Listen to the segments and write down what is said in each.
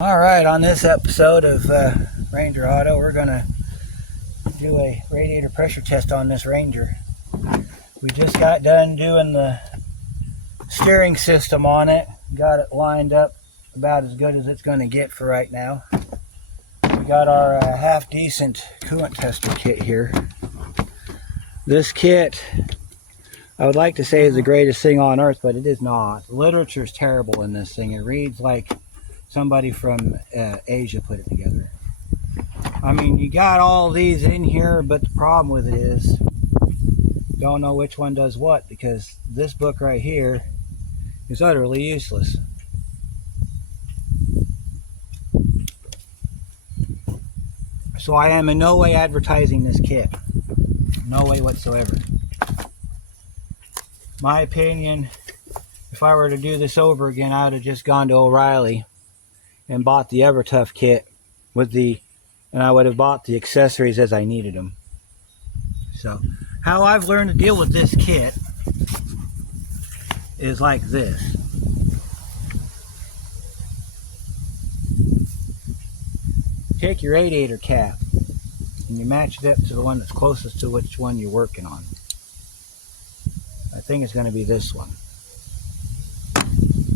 Alright, on this episode of Ranger Auto, we're going to do a radiator pressure test on this Ranger. We just got done doing the steering system on it. Got it lined up about as good as it's going to get for right now. We got our half-decent coolant tester kit here. This kit, I would like to say, is the greatest thing on earth, but it is not. The literature is terrible in this thing. It reads like somebody from Asia put it together. I mean, you got all these in here, but the problem with it is don't know which one does what, because this book right here is utterly useless. So I am in no way advertising this kit. No way whatsoever. My opinion, if I were to do this over again, I would have just gone to O'Reilly and bought the EverTough kit and I would have bought the accessories as I needed them. So how I've learned to deal with this kit is like this. Take your radiator cap and you match it up to the one that's closest to which one you're working on. I think it's going to be this one.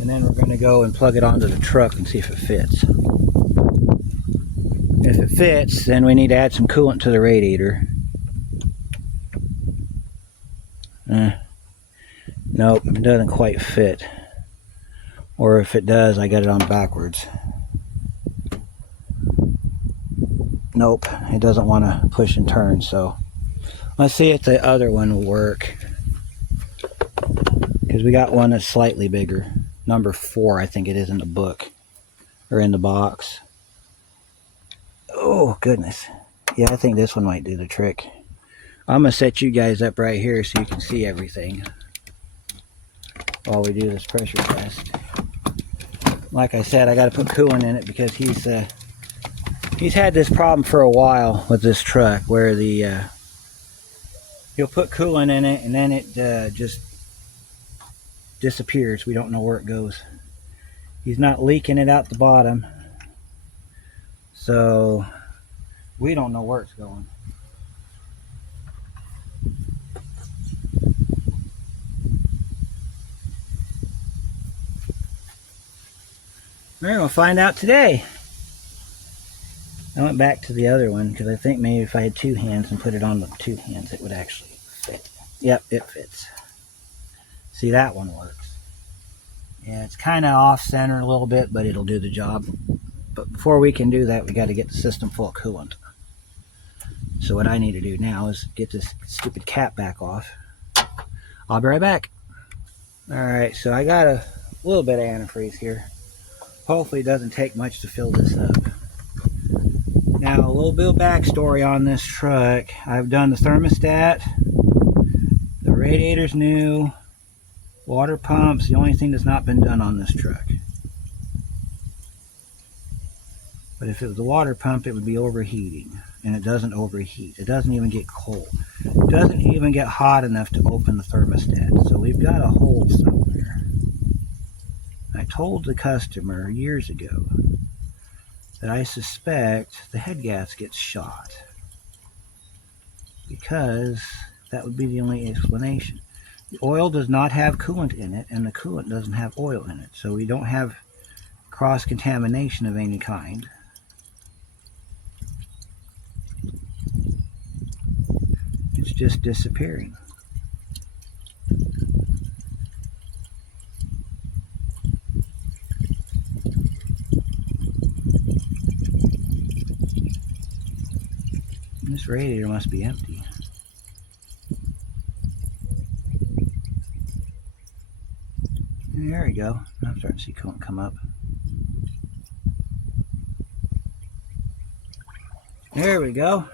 And then we're going to go and plug it onto the truck and see if it fits. If it fits, then we need to add some coolant to the radiator. Nope, it doesn't quite fit. Or if it does, I got it on backwards. Nope, it doesn't want to push and turn, so let's see if the other one will work. Because we got one that's slightly bigger. Number 4, I think it is in the book. Or in the box. Oh, goodness. Yeah, I think this one might do the trick. I'm going to set you guys up right here so you can see everything while we do this pressure test. Like I said, I got to put coolant in it because he's had this problem for a while with this truck where he'll put coolant in it and then it just disappears. We don't know where it goes. He's not leaking it out the bottom, so we don't know where it's going. We're going to find out today. I went back to the other one because I think maybe if I had 2 hands and put it on the 2 hands, it would actually fit. Yep, it fits. See, that one works. Yeah, it's kind of off center a little bit, but it'll do the job. But before we can do that, we got to get the system full of coolant. So what I need to do now is get this stupid cap back off. I'll be right back. Alright, so I got a little bit of antifreeze here. Hopefully it doesn't take much to fill this up. Now, a little bit of backstory on this truck. I've done the thermostat. The radiator's new. Water pumps, the only thing that's not been done on this truck. But if it was the water pump, it would be overheating. And it doesn't overheat. It doesn't even get cold. It doesn't even get hot enough to open the thermostat. So we've got a hole somewhere. I told the customer years ago that I suspect the head gasket's shot. Because that would be the only explanation. The oil does not have coolant in it, and the coolant doesn't have oil in it. So we don't have cross-contamination of any kind. It's just disappearing. This radiator must be empty. There we go. I'm starting to see coolant come up. There we go.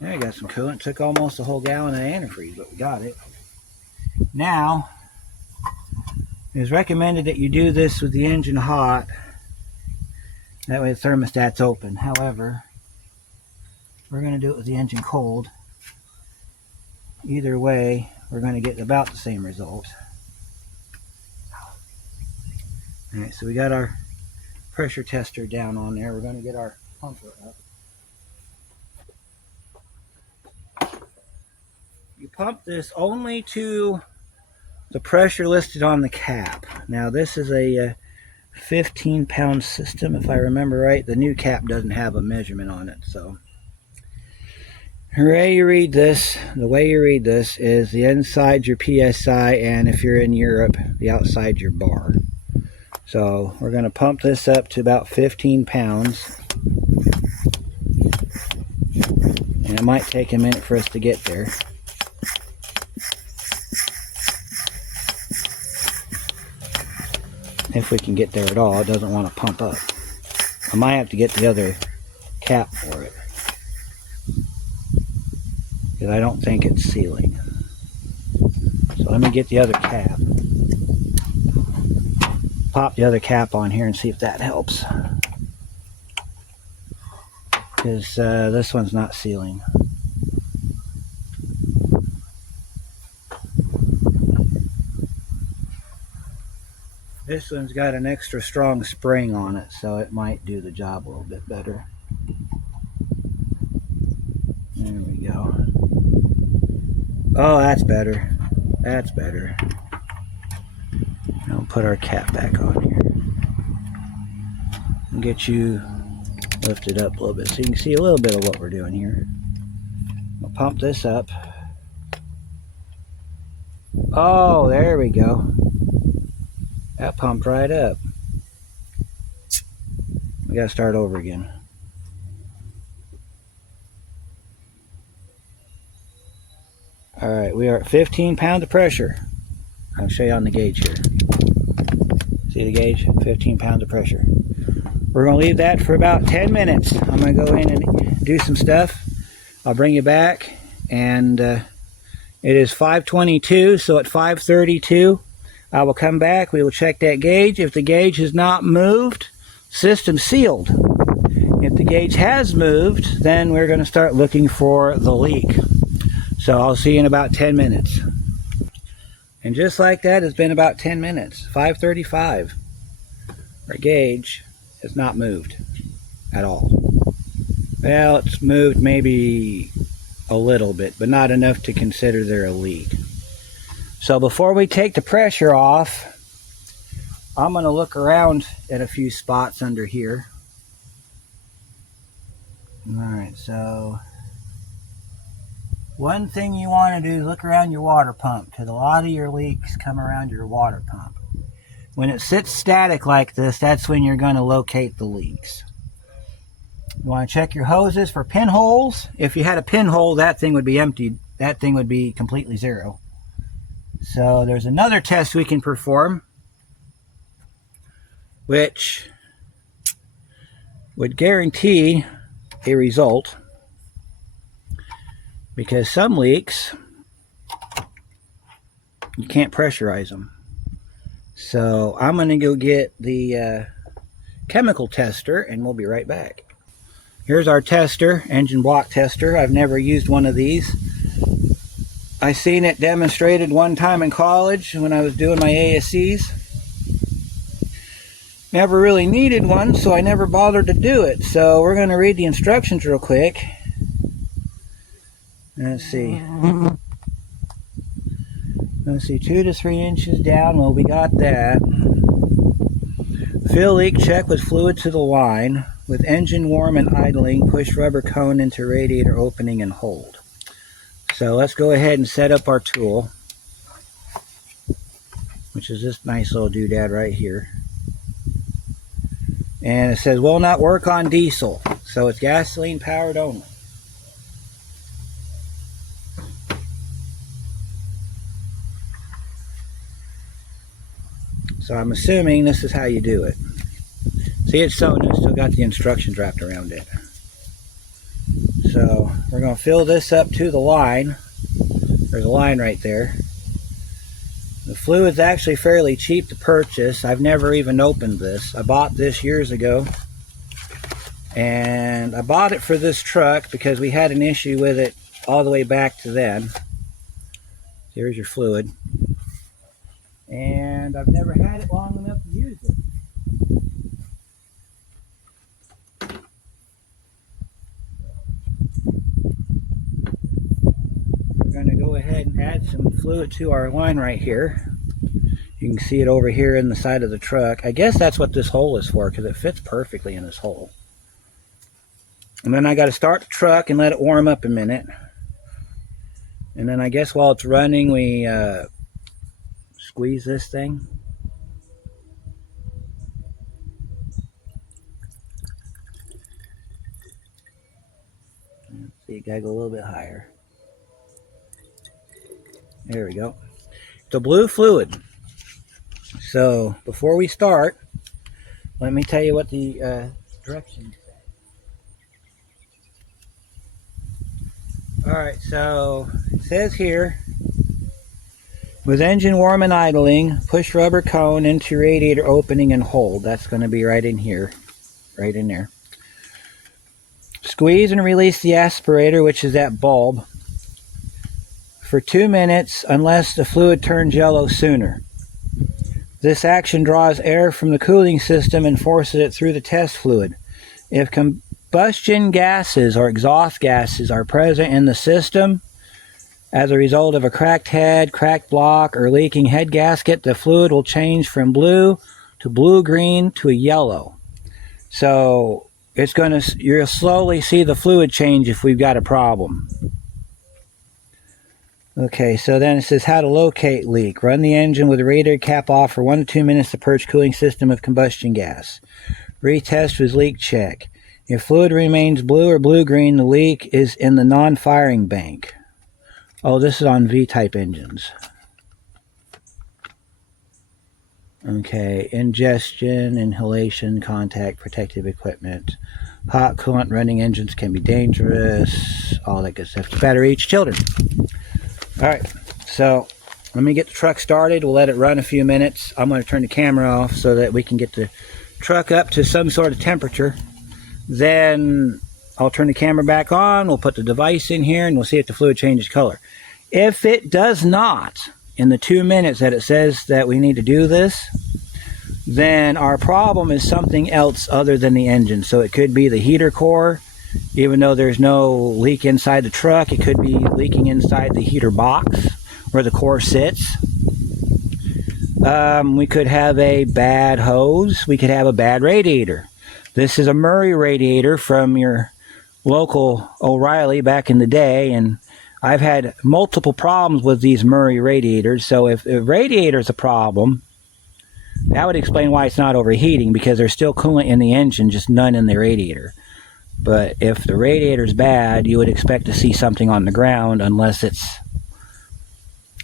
There we got some coolant. Took almost a whole gallon of antifreeze, but we got it. Now, it is recommended that you do this with the engine hot. That way the thermostat's open. However, we're going to do it with the engine cold. Either way, we're going to get about the same result. Alright, so we got our pressure tester down on there. We're going to get our pumper up. You pump this only to the pressure listed on the cap. Now this is a 15-pound system, if I remember right. The new cap doesn't have a measurement on it, so the way you read this is the inside your PSI, and if you're in Europe, the outside your bar. So we're going to pump this up to about 15 pounds. And it might take a minute for us to get there. If we can get there at all, it doesn't want to pump up. I might have to get the other cap for it, because I don't think it's sealing. So let me get the other cap. Pop the other cap on here and see if that helps. Because this one's not sealing. This one's got an extra strong spring on it, so it might do the job a little bit better. There we go. Oh, that's better. That's better. I'll put our cap back on here and get you lifted up a little bit so you can see a little bit of what we're doing here. We'll pump this up. Oh, there we go. That pumped right up. We gotta start over again. Alright, we are at 15 pounds of pressure. I'll show you on the gauge here. See the gauge? 15 pounds of pressure. We're going to leave that for about 10 minutes. I'm going to go in and do some stuff. I'll bring you back. And it is 5:22, so at 5:32 I will come back. We will check that gauge. If the gauge has not moved, system sealed. If the gauge has moved, then we're going to start looking for the leak. So I'll see you in about 10 minutes. And just like that, it's been about 10 minutes. 5:35. Our gauge has not moved at all. Well, it's moved maybe a little bit, but not enough to consider there a leak. So before we take the pressure off, I'm going to look around at a few spots under here. Alright, so one thing you want to do is look around your water pump, because a lot of your leaks come around your water pump. When it sits static like this, that's when you're going to locate the leaks. You want to check your hoses for pinholes. If you had a pinhole, that thing would be emptied. That thing would be completely zero. So there's another test we can perform, which would guarantee a result, because some leaks, you can't pressurize them. So I'm going to go get the chemical tester, and we'll be right back. Here's our tester, engine block tester. I've never used one of these. I seen it demonstrated one time in college when I was doing my ASCs. Never really needed one, so I never bothered to do it. So we're going to read the instructions real quick. Let's see. 2 to 3 inches down. Well, we got that. Fill leak check with fluid to the line. With engine warm and idling, push rubber cone into radiator opening and hold. So let's go ahead and set up our tool, which is this nice little doodad right here. And it says will not work on diesel, so it's gasoline powered only. So I'm assuming this is how you do it. See, it's so new, still got the instructions wrapped around it. So we're going to fill this up to the line. There's a line right there. The fluid's actually fairly cheap to purchase. I've never even opened this. I bought this years ago. And I bought it for this truck because we had an issue with it all the way back to then. Here's your fluid. And I've never had it long enough to use it. ahead and add some fluid to our line right here. You can see it over here in the side of the truck. I guess that's what this hole is for, because it fits perfectly in this hole. And then I got to start the truck and let it warm up a minute. And then I guess while it's running, we squeeze this thing. So you gotta go a little bit higher. There we go. It's a blue fluid. So before we start, let me tell you what the directions say. Alright, so it says here, with engine warm and idling, push rubber cone into radiator opening and hold. That's going to be right in here, right in there. Squeeze and release the aspirator, which is that bulb, for 2 minutes unless the fluid turns yellow sooner. This action draws air from the cooling system and forces it through the test fluid. If combustion gases or exhaust gases are present in the system as a result of a cracked head, cracked block, or leaking head gasket, the fluid will change from blue to blue-green to a yellow. So you'll slowly see the fluid change if we've got a problem. Okay, so then it says how to locate leak. Run the engine with the radiator cap off for 1 to 2 minutes to purge cooling system of combustion gas. Retest with leak check. If fluid remains blue or blue-green, the leak is in the non-firing bank. Oh, this is on V-type engines. Okay, ingestion, inhalation, contact, protective equipment. Hot coolant running engines can be dangerous. All that good stuff. Battery each children. Alright, so let me get the truck started. We'll let it run a few minutes. I'm going to turn the camera off so that we can get the truck up to some sort of temperature. Then I'll turn the camera back on. We'll put the device in here and we'll see if the fluid changes color. If it does not, in the 2 minutes that it says that we need to do this, then our problem is something else other than the engine. So it could be the heater core. Even though there's no leak inside the truck, it could be leaking inside the heater box where the core sits. We could have a bad hose. We could have a bad radiator. This is a Murray radiator from your local O'Reilly back in the day, and I've had multiple problems with these Murray radiators. So if the radiator is a problem, that would explain why it's not overheating, because there's still coolant in the engine, just none in the radiator. But if the radiator's bad, you would expect to see something on the ground, unless it's,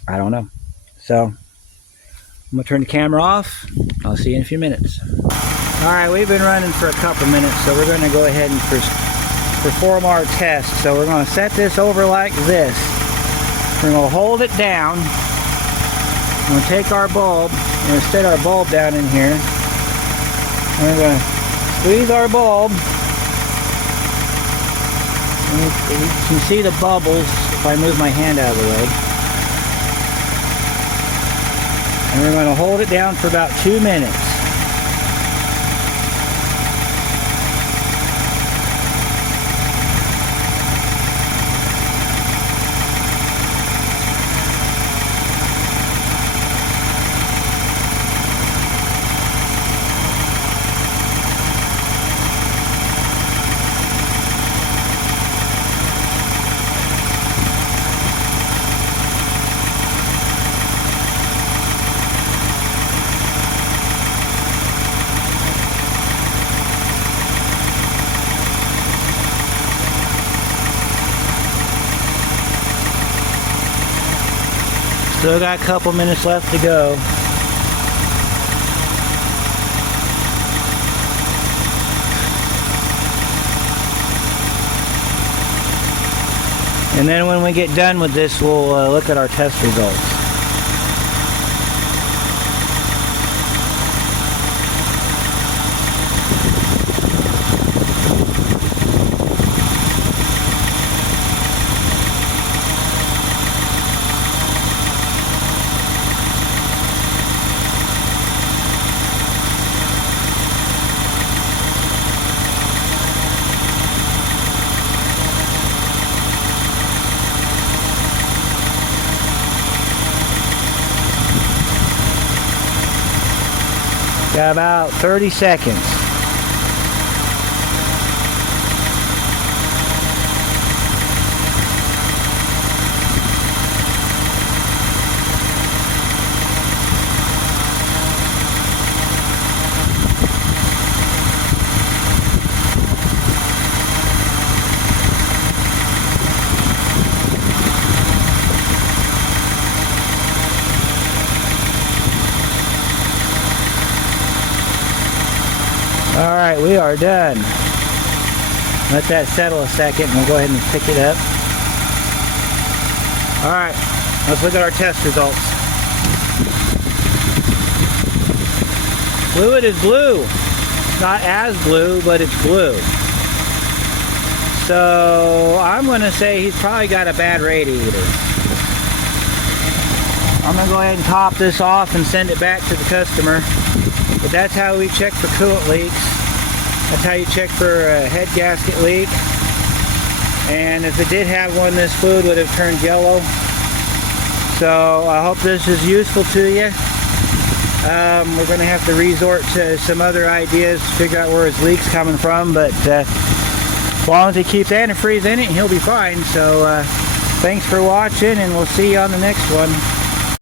I don't know. So I'm going to turn the camera off. I'll see you in a few minutes. Alright, we've been running for a couple minutes, so we're going to go ahead and perform our test. So we're going to set this over like this. We're going to hold it down. We're going to take our bulb. We're going to set our bulb down in here. We're going to squeeze our bulb. You can see the bubbles if I move my hand out of the way. And we're going to hold it down for about 2 minutes. Still got a couple minutes left to go. And then when we get done with this, we'll look at our test results. Got about 30 seconds. Alright, we are done. Let that settle a second and we'll go ahead and pick it up. Alright, let's look at our test results. Fluid is blue. It's not as blue, but it's blue. So I'm going to say he's probably got a bad radiator. I'm going to go ahead and top this off and send it back to the customer. But that's how we check for coolant leaks. That's how you check for a head gasket leak. And if it did have one, this fluid would have turned yellow. So I hope this is useful to you. We're going to have to resort to some other ideas to figure out where his leak's coming from. But as long as he keeps antifreeze in it, he'll be fine. So thanks for watching, and we'll see you on the next one.